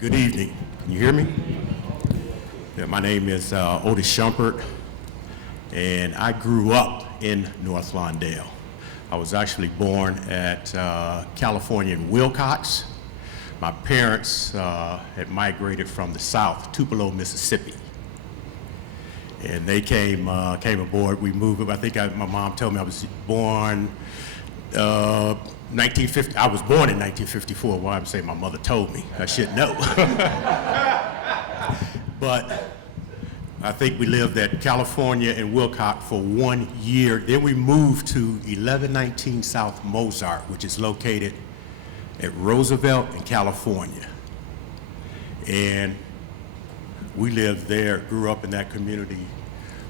Good evening. Can you hear me? Yeah, my name is Odis Shumpert, and I grew up in North Lawndale. I was actually born at California in Wilcox. My parents had migrated from the south, Tupelo, Mississippi. And they came aboard. We moved. I think my mom told me I was born 1950. I was born in 1954. Why I'm saying my mother told me. I should know. But I think we lived at California and Wilcox for 1 year. Then we moved to 1119 South Mozart, which is located at Roosevelt in California. And we lived there, grew up in that community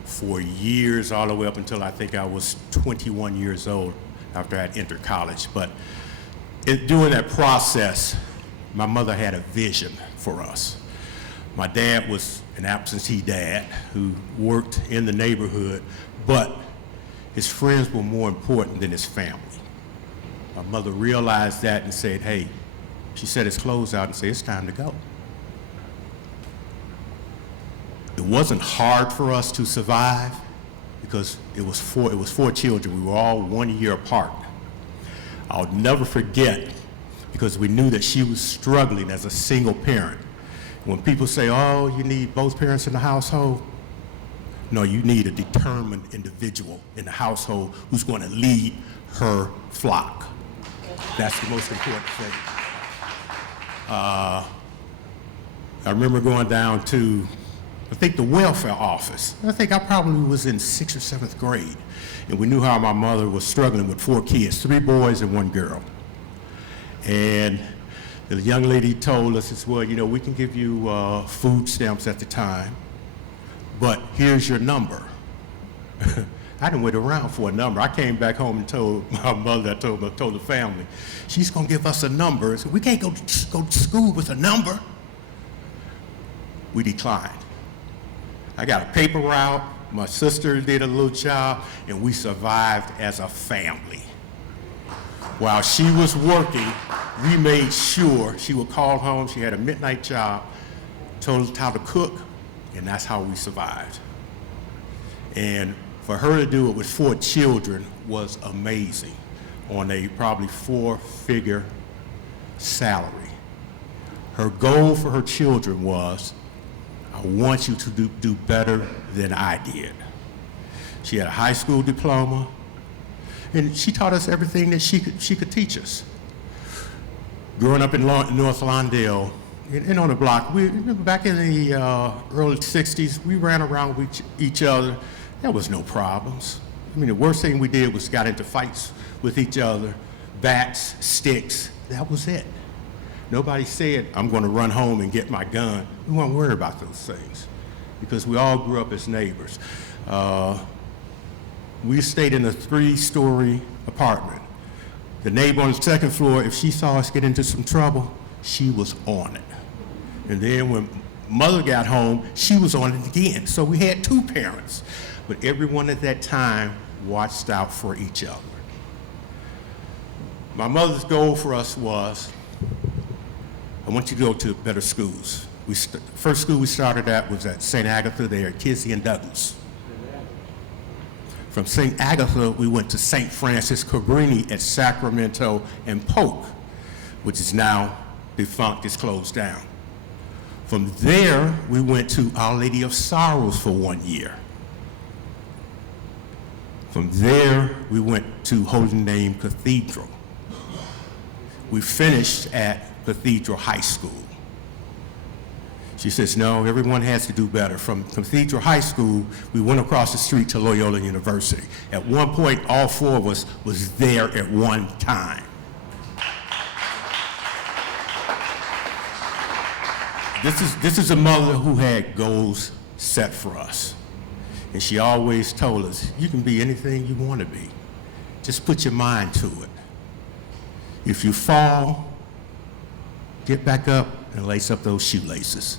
for years, all the way up until I think I was 21 years old after I had entered college. But during that process, my mother had a vision for us. My dad was an absentee dad who worked in the neighborhood, but his friends were more important than his family. My mother realized that and said, hey, she set his clothes out and said, it's time to go. It wasn't hard for us to survive because it was four children. We were all 1 year apart. I'll never forget, because we knew that she was struggling as a single parent. When people say, oh, you need both parents in the household, no, you need a determined individual in the household who's going to lead her flock. That's the most important thing. I remember going down to, I think, the welfare office. I think I probably was in 6th or 7th grade. And we knew how my mother was struggling with 4 kids, 3 boys and 1 girl. And the young lady told us, as well, you know, we can give you food stamps at the time, but here's your number. I didn't wait around for a number. I came back home and told my mother, I told the family, she's gonna give us a number. So we can't go to school with a number. We declined. I got a paper route, my sister did a little job, and we survived as a family. While she was working, we made sure she would call home. She had a midnight job, told us how to cook, and that's how we survived. And for her to do it with 4 children was amazing on a probably 4-figure salary. Her goal for her children was, I want you to do better than I did. She had a high school diploma, and she taught us everything that she could teach us. Growing up in North Lawndale, and on the block, back in the early 60s, we ran around with each other. There was no problems. I mean, the worst thing we did was got into fights with each other, bats, sticks, that was it. Nobody said, I'm going to run home and get my gun. We weren't worried about those things because we all grew up as neighbors. We stayed in a 3-story apartment. The neighbor on the 2nd floor, if she saw us get into some trouble, she was on it. And then when mother got home, she was on it again. So we had 2 parents, but everyone at that time watched out for each other. My mother's goal for us was, I want you to go to better schools. First school we started at was at St. Agatha there at Kizzy and Douglas. From St. Agatha, we went to St. Francis Cabrini at Sacramento and Polk, which is now defunct, it's closed down. From there, we went to Our Lady of Sorrows for 1 year. From there, we went to Holy Name Cathedral. We finished at Cathedral High School. She says, no, everyone has to do better. From Cathedral High School, we went across the street to Loyola University. At one point, all 4 of us was there at one time. This is a mother who had goals set for us. And she always told us, you can be anything you want to be. Just put your mind to it. If you fall, get back up and lace up those shoelaces.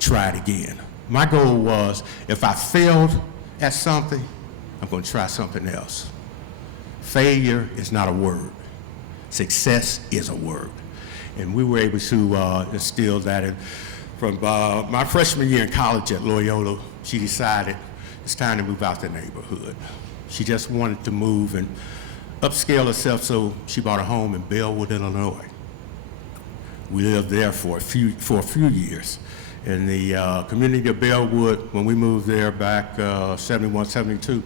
Try it again. My goal was, if I failed at something, I'm going to try something else. Failure is not a word. Success is a word. And we were able to instill that. And from my freshman year in college at Loyola, she decided it's time to move out the neighborhood. She just wanted to move and upscale herself, so she bought a home in Bellwood, Illinois. We lived there for a few years. In the community of Bellwood, when we moved there back 71, 72,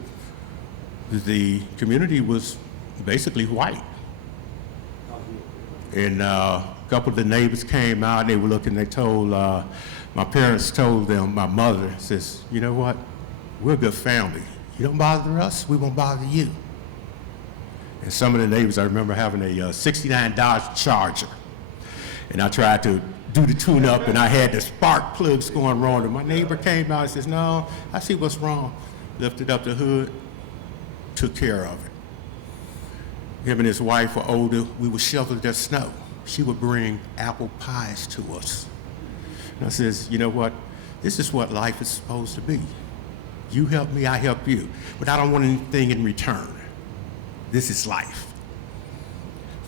the community was basically white. And a couple of the neighbors came out, and they were looking, they told, my parents told them, my mother says, you know what, we're a good family. You don't bother us, we won't bother you. And some of the neighbors, I remember having a 69 Dodge Charger. And I tried to do the tune-up, and I had the spark plugs going wrong. And my neighbor came out and says, no, I see what's wrong. Lifted up the hood, took care of it. Him and his wife were older. We would shovel the snow. She would bring apple pies to us. And I says, you know what? This is what life is supposed to be. You help me, I help you. But I don't want anything in return. This is life.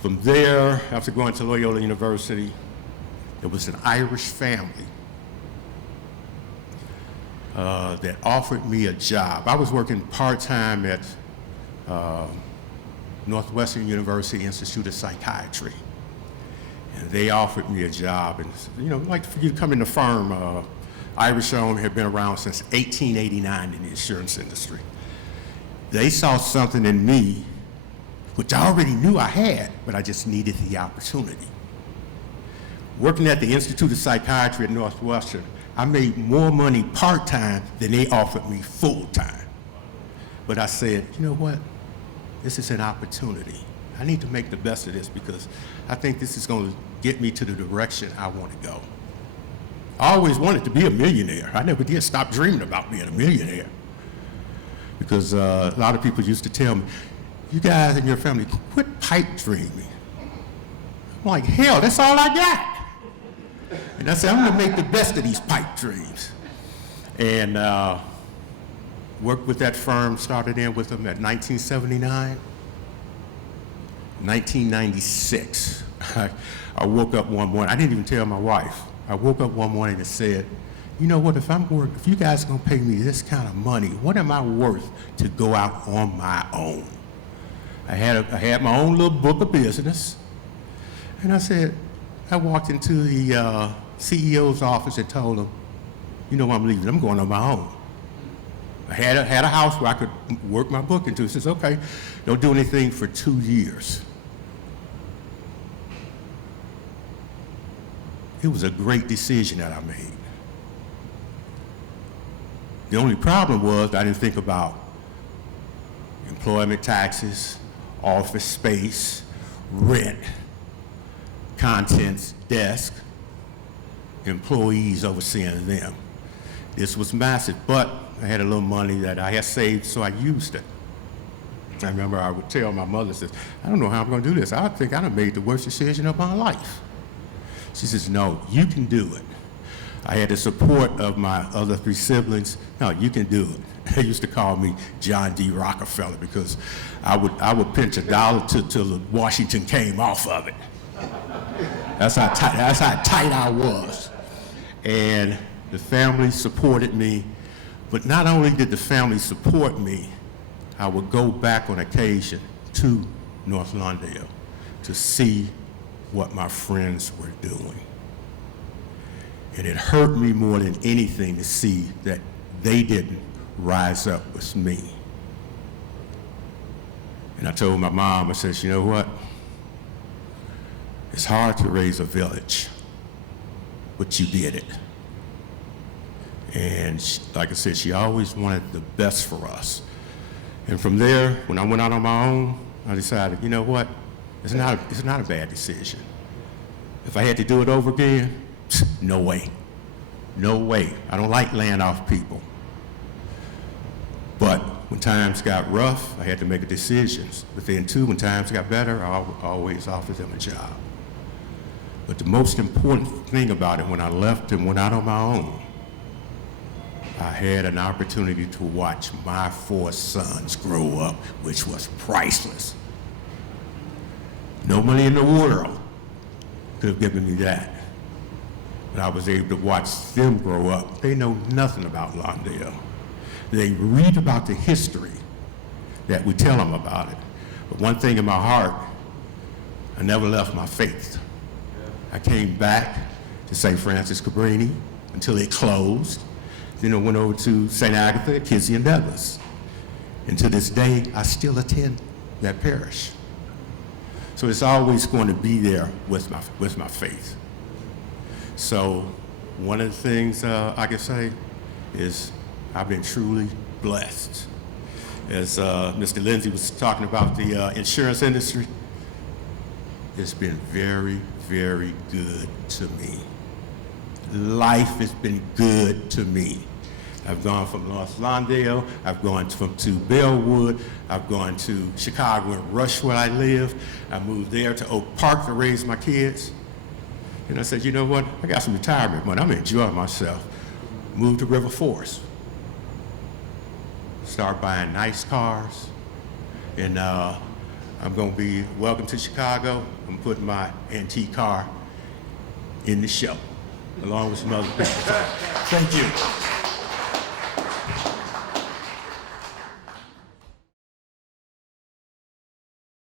From there, after going to Loyola University, there was an Irish family that offered me a job. I was working part-time at Northwestern University Institute of Psychiatry. And they offered me a job. And, you know, like for you to come in the firm, Irish owned, had been around since 1889 in the insurance industry. They saw something in me which I already knew I had, but I just needed the opportunity. Working at the Institute of Psychiatry at Northwestern, I made more money part-time than they offered me full-time. But I said, you know what? This is an opportunity. I need to make the best of this because I think this is going to get me to the direction I want to go. I always wanted to be a millionaire. I never did stop dreaming about being a millionaire because a lot of people used to tell me, you guys in your family, quit pipe dreaming. I'm like, hell, that's all I got. And I said, I'm gonna make the best of these pipe dreams. And worked with that firm, started in with them at 1979. 1996, I woke up one morning, I didn't even tell my wife. I woke up one morning and said, you know what, if you guys are gonna pay me this kind of money, what am I worth to go out on my own? I had my own little book of business, and I said, I walked into the CEO's office and told him, you know, I'm leaving, I'm going on my own. I had a house where I could work my book into. He says, okay, don't do anything for 2 years. It was a great decision that I made. The only problem was I didn't think about employment taxes, office space, rent, contents, desk, employees overseeing them. This was massive, but I had a little money that I had saved, so I used it. I remember I would tell my mother, says, I don't know how I'm gonna do this. I think I done made the worst decision of my life. She says, no, you can do it. I had the support of my other 3 siblings. No, you can do it. They used to call me John D. Rockefeller because I would pinch $1 till the Washington came off of it. That's how tight I was. And the family supported me, but not only did the family support me, I would go back on occasion to North Lawndale to see what my friends were doing. And it hurt me more than anything to see that they didn't rise up with me. And I told my mom, I said, you know what? It's hard to raise a village, but you did it. And she, like I said, she always wanted the best for us. And from there, when I went out on my own, I decided, you know what? It's not a bad decision. If I had to do it over again, no way. No way. I don't like laying off people. But when times got rough, I had to make decisions. But then too, when times got better, I always offered them a job. But the most important thing about it, when I left and went out on my own, I had an opportunity to watch my 4 sons grow up, which was priceless. No money in the world could have given me that. But I was able to watch them grow up. They know nothing about Lawndale. They read about the history that we tell them about it. But one thing in my heart, I never left my faith. I came back to St. Francis Cabrini until it closed. Then I went over to St. Agatha, Kizzy, and Douglas. And to this day, I still attend that parish. So it's always going to be there with my faith. So one of the things I can say is I've been truly blessed. As Mr. Lindsay was talking about the insurance industry, it's been very, very good to me. Life has been good to me. I've gone from North Lawndale, I've gone to Bellwood, I've gone to Chicago and Rush where I live. I moved there to Oak Park to raise my kids. And I said, you know what, I got some retirement money, I'm enjoying myself. Moved to River Forest. Start buying nice cars. And I'm gonna be, welcome to Chicago. I'm putting my antique car in the show, along with some other people. Thank you.